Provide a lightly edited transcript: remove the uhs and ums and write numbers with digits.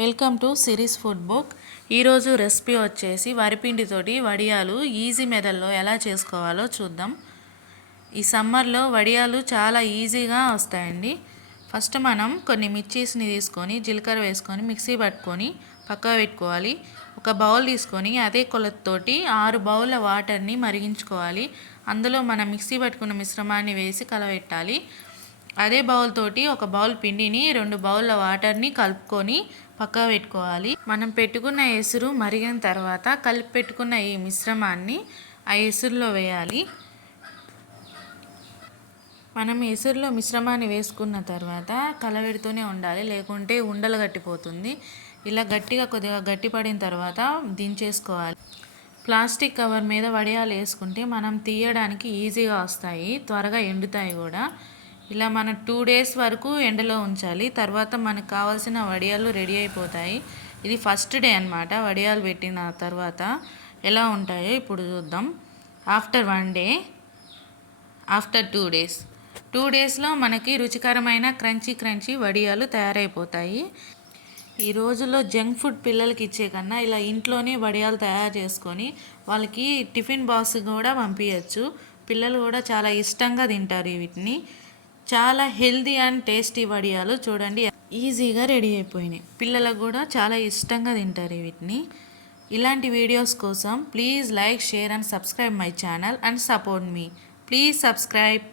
Welcome to series food book. ఈరోజు recipe వచ్చేసి వరిపిండితోటి వడియాలు ఈజీ మెథడ్లో ఎలా చేసుకోవాలో చూద్దాం. ఈ సమ్మర్లో వడియాలు చాలా ఈజీగా వస్తాయండి. ఫస్ట్ మనం కొన్ని మిర్చీస్ని తీసుకొని జీలకర్ర వేసుకొని మిక్సీ పట్టుకొని పక్కన పెట్టుకోవాలి. ఒక బౌల్ తీసుకొని అదే కొలతతోటి 6 బౌల్ల వాటర్ని మరిగించుకోవాలి. అందులో మనం మిక్సీ పట్టుకున్న మిశ్రమాన్ని వేసి కలబెట్టాలి. అదే బౌల్ తోటి ఒక బౌల్ పిండిని 2 బౌల్ల వాటర్ని కలుపుకొని పక్కన పెట్టుకోవాలి. మనం పెట్టుకున్న ఎసురు మరిగిన తర్వాత కలిపి పెట్టుకున్న ఈ మిశ్రమాన్ని ఆ ఎసురులో వేయాలి. మనం ఎసురులో మిశ్రమాన్ని వేసుకున్న తర్వాత కలబెడుతూనే ఉండాలి, లేకుంటే ఉండలు గట్టిపోతుంది. ఇలా కొద్దిగా గట్టిపడిన తర్వాత దించేసుకోవాలి. ప్లాస్టిక్ కవర్ మీద వడియాలు వేసుకుంటే మనం తీయడానికి ఈజీగా వస్తాయి, త్వరగా ఎండుతాయి కూడా. ఇలా మనం 2 days వరకు ఎండలో ఉంచాలి. తర్వాత మనకు కావాల్సిన వడియాలు రెడీ అయిపోతాయి. ఇది ఫస్ట్ డే అన్నమాట. వడియాలు పెట్టిన తర్వాత ఎలా ఉంటాయో ఇప్పుడు చూద్దాం. ఆఫ్టర్ 1 day, ఆఫ్టర్ 2 days, 2 daysలో మనకి రుచికరమైన క్రంచీ వడియాలు తయారైపోతాయి. ఈ రోజుల్లో జంక్ ఫుడ్ పిల్లలకి ఇచ్చే కన్నా ఇలా ఇంట్లోనే వడియాలు తయారు చేసుకొని వాళ్ళకి టిఫిన్ బాక్స్ కూడా పంపించచ్చు. పిల్లలు కూడా చాలా ఇష్టంగా తింటారు వీటిని. చాలా హెల్దీ అండ్ టేస్టీ వడియాలు చూడండి ఈజీగా రెడీ అయిపోయినాయి. పిల్లలకు కూడా చాలా ఇష్టంగా తింటారు వీటిని. ఇలాంటి వీడియోస్ కోసం please like, share and subscribe my channel and support me. Please subscribe.